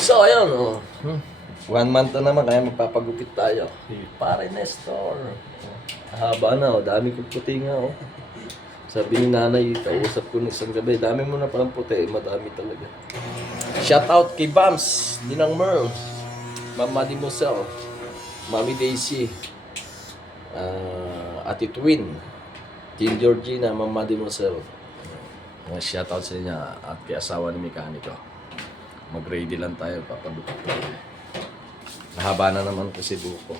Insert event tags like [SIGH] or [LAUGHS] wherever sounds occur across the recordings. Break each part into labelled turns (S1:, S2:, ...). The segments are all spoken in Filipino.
S1: So, ayun, oh. Hmm. One month na naman, kaya magpapagupit tayo. Pare Nestor. Haba na, oh. Dami kong puti nga, oh. Sabi ni nanay, kausap ko ng isang gabi, dami mo na palang puti, madami talaga. Shout out kay Bams, Ninang Merl, Mama Di Musel, Mami Daisy, uh, Ate Twin, Team Georgina, Mama Di Musel. Uh, shout out sa inyo at kay asawa ni Mekaniko. Mag-ready lang tayo, papadukot tayo. Mahaba na naman kasi buko.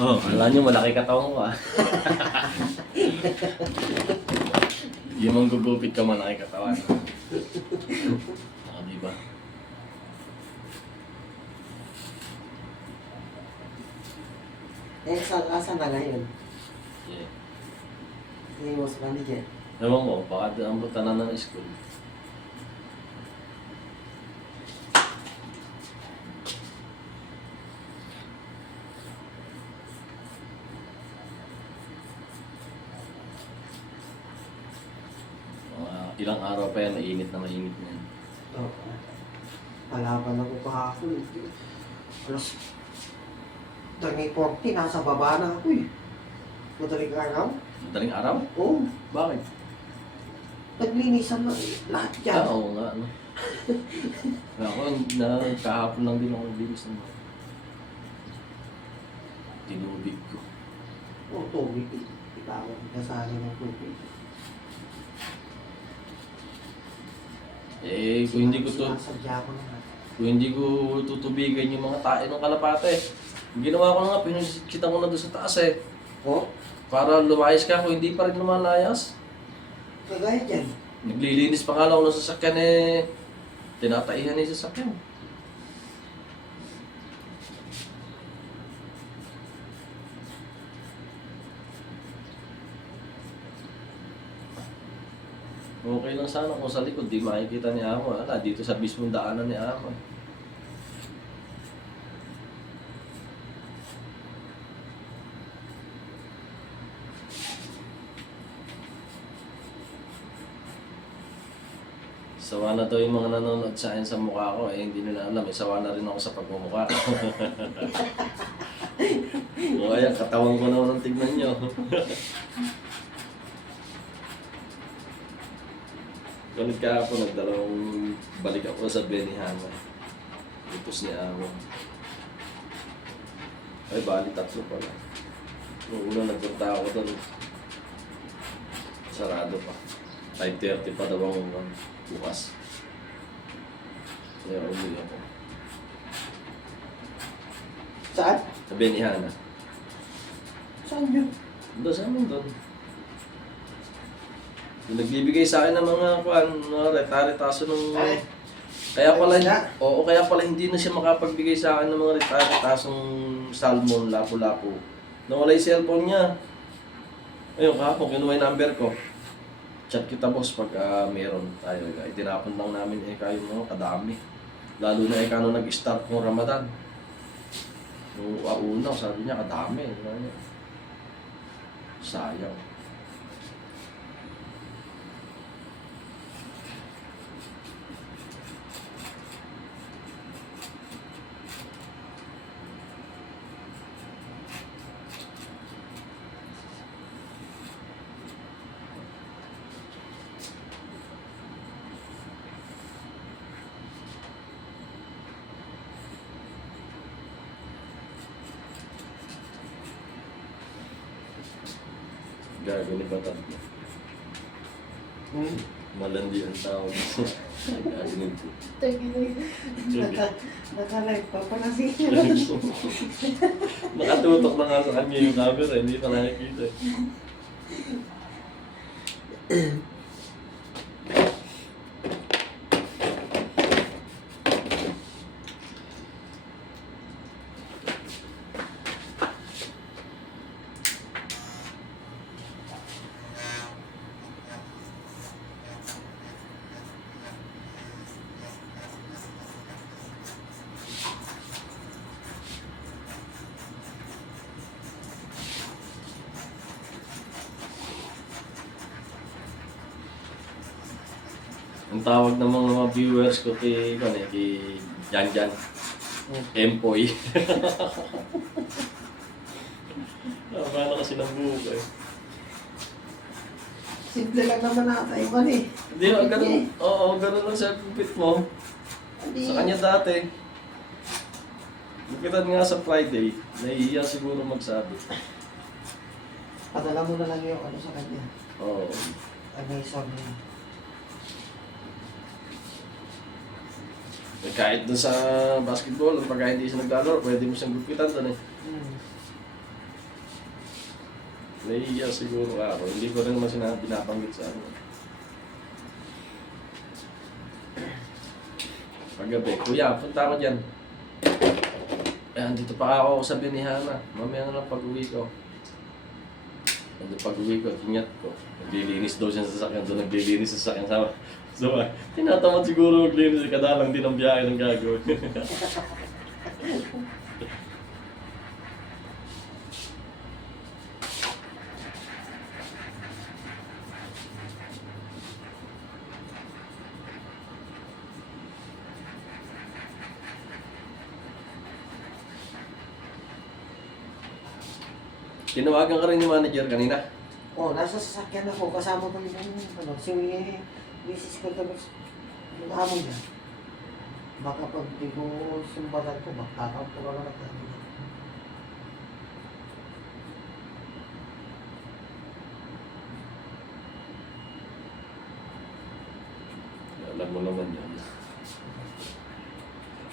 S1: Oh, alam nyo, malaki katawan ko ah. [LAUGHS] Yung manggugupit ka malaki katawan. Ah, di ba?
S2: Eh, sa asa na ngayon?
S1: Yeah.
S2: Hindi mo sa manager.
S1: Ewan ko, baka ang tanan ng school. Ilang araw pa yan, mainit na mainit na yan.
S2: Oo. Palaban ako kahapon. Alas, Tangi 40, nasa baba na ako eh. Madaling araw?
S1: Madaling araw?
S2: Oo.
S1: Bakit?
S2: Naglinisan na eh. Lahat
S1: Ah,
S2: yan.
S1: oo nga. Ano. [LAUGHS] ako, na, kahapon lang din ako naglinis ng mga tinubig ko.
S2: Oo, tubig. Itawag na sa akin ng tubig.
S1: Eh, kung hindi ko to,
S2: Sinasadya ko naman.
S1: kung hindi ko tutubigan yung mga tae ng kalapate, ginawa ko na nga, pinusikitan ko na doon sa taas eh.
S2: Oo.
S1: Para lumayas ka, kung hindi pa rin lumalayas.
S2: Kagaya dyan.
S1: Naglilinis pa nga lang ako ng sasakyan eh. Tinataihan na yung sasakyan. Okay lang sana kung sa likod, di makikita ni Amo. Wala, dito sa mismong daanan ni Amo. Sawa na daw yung mga nanonood sa akin sa mukha ko eh, hindi nila alam. Eh, sawa na rin ako sa pagmumukha ko. [LAUGHS] o kaya, katawan ko naman ang tignan nyo. [LAUGHS] Ganit kahapon, nagdalawang balik ako sa Benihana. Ipos ni Amo. Ay, bali tatlo pala. Nung una nagpunta ako doon, sarado pa. 5.30 pa daw ang bukas. Kaya umuwi ako.
S2: Saan?
S1: Sa Benihana.
S2: Saan yun?
S1: Doon sa amin doon. Yung nagbibigay sa akin ng mga kuan, mga reta-retaso ng...
S2: Ay.
S1: Kaya pala, oo, kaya pala hindi na siya makapagbigay sa akin ng mga reta-retasong salmon, lapu-lapu. Nawala yung cellphone niya. Ayun, kahapon, kinuha yung number ko. Chat kita boss pag ah, meron tayo. Itinapon lang namin eh kayo mo, kadami. Lalo na eh kano nag-start ng Ramadan. Nung uh, una, sabi niya, kadami. Ano, Sayang. Gago ni Batat.
S2: Hmm.
S1: Malandi ang tawag. Gago ni
S2: Naka, naka-live pa pala siya. [LAUGHS]
S1: Nakatutok na nga sa kanya yung camera, hindi pa nakikita. [LAUGHS] Ang tawag ng mga viewers ko kay, ano, eh, kay Jan Jan. Empoy. [LAUGHS] Paano kasi ng buhok eh.
S2: Simple lang naman nata iba eh.
S1: Hindi, ah, ganun. Oo, ganun lang sa gupit mo.
S2: Hindi.
S1: Sa kanya dati. Gupitan nga sa Friday, nahihiya siguro magsabi.
S2: Padala mo na lang yung ano sa kanya.
S1: Oo.
S2: Ano yung sabi niya.
S1: Kahit doon sa basketball, pagka hindi siya naglalaro, pwede mo siyang gupitan doon eh.
S2: Hmm.
S1: Nahihiya siguro ako. Hindi ko rin naman sinabi binabanggit sa ano. Paggabi, kuya, punta ako dyan. Eh, andito pa ako sa Benihana. Mamaya na lang pag-uwi ko. Ando pag-uwi ko, tinyat ko. Naglilinis daw siya sa sasakyan. Doon naglilinis sa sasakyan. Sama. So, ah, tinatamad siguro maglinis. Kadalang din ang biyahe ng gagawin. [LAUGHS] Tinawagan ka rin ni manager kanina.
S2: Oh, nasa sasakyan ako. Kasama ko yung ano, si Mrs. ko kami. Yung amo niya. Baka pag di ko sumbatan ko, baka ka na natin.
S1: Alam mo naman yan.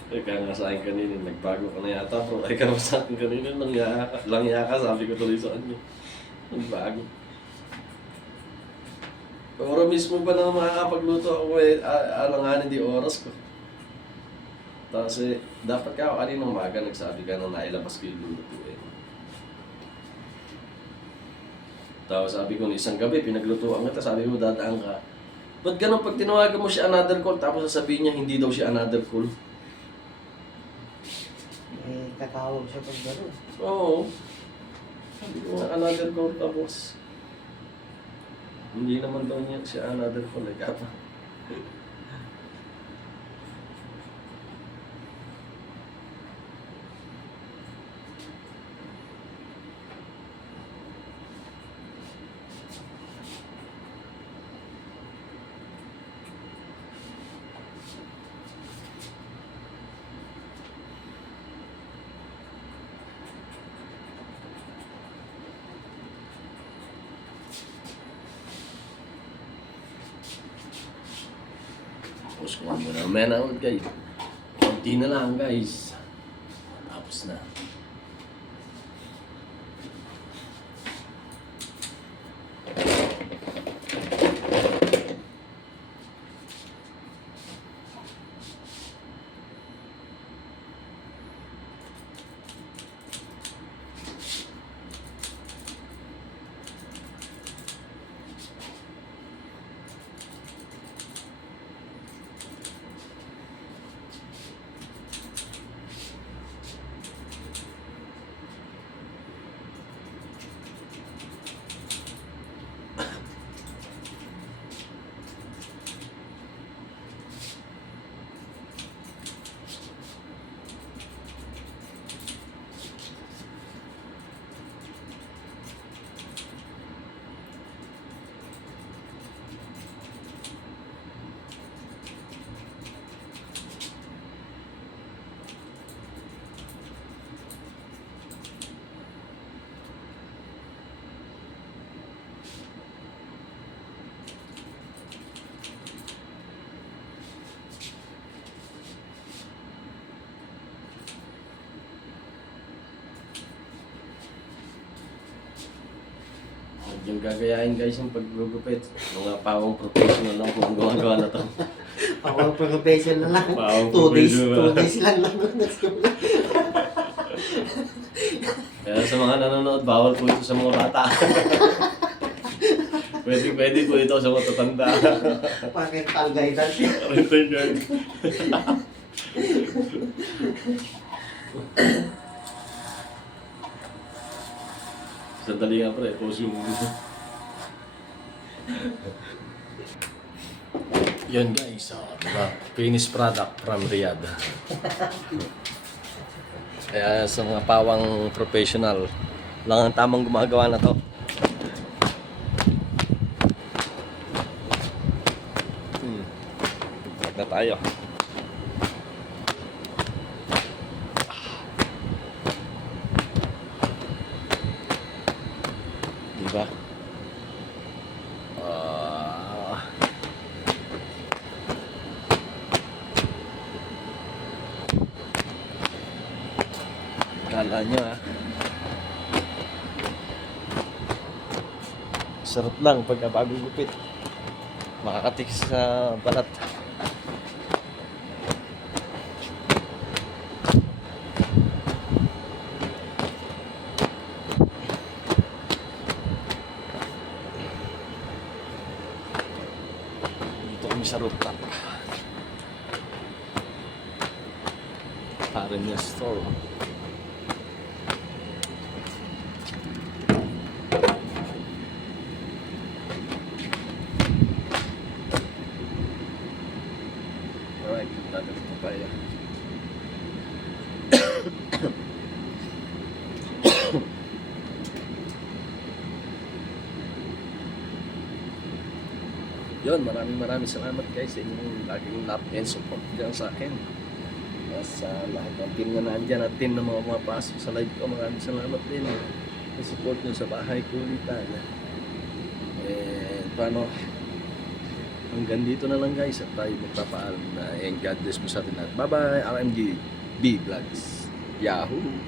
S1: Eh, kaya nga sa akin kanina, nagbago ka na yata, bro. Naman sa akin kanina, langya ka, langya sabi ko tuloy sa kanya. Nagbago. Oro mismo ba na makakapagluto ako eh, alanganin di oras ko. Tapos eh, dapat ka ako kanina umaga, nagsabi ka na nailabas ko yung lulutuin. Tapos sabi ko, isang gabi, pinaglutuan kita, sabi mo, dadaan ka. Ba't ganun pag tinawagan mo siya another call, tapos sasabihin niya, hindi daw siya another call?
S2: Eh, tatawag siya pag gano'n.
S1: Oo. Sabi ko another call tapos. Hindi naman daw niya siya another call. Eh, Tapos kung ano na, may nanood guys. Konti na lang guys. Tapos na. Yung gagayahin guys yung paggugupit. Mga pawang professional lang po ang gumagawa na to. [LAUGHS]
S2: Ako ang profession na lang.
S1: Wow,
S2: two days,
S1: professional.
S2: two days lang lang.
S1: Kaya sa mga nanonood, bawal po ito sa mga bata. [LAUGHS] pwede, pwede po ito sa matatanda.
S2: Parental guidance.
S1: Parental [LAUGHS] guard. Sandali nga pre, pause yung Yun guys, oh, diba? Finished product from Riyadh. Kaya sa mga pawang professional, lang ang tamang gumagawa na to. Hmm. Na tayo. Diba? Ah. Kala nyo ah. Sarap lang pagka bagong gupit. Makakatik sa balat. Dito kami sa rooftop. Pare niya store. Alright, dadalhin ko pa yan. Yun, maraming maraming salamat guys sa inyong laging love and support dyan sa akin. Sa lahat ng team na nandyan at team na mga pumapasok sa live ko, maraming salamat din. Sa support nyo sa bahay kulitan. And paano, hanggang dito na lang guys at tayo magpapaalam na and God bless po sa atin lahat. Bye bye, RMG B Vlogs. Yahoo!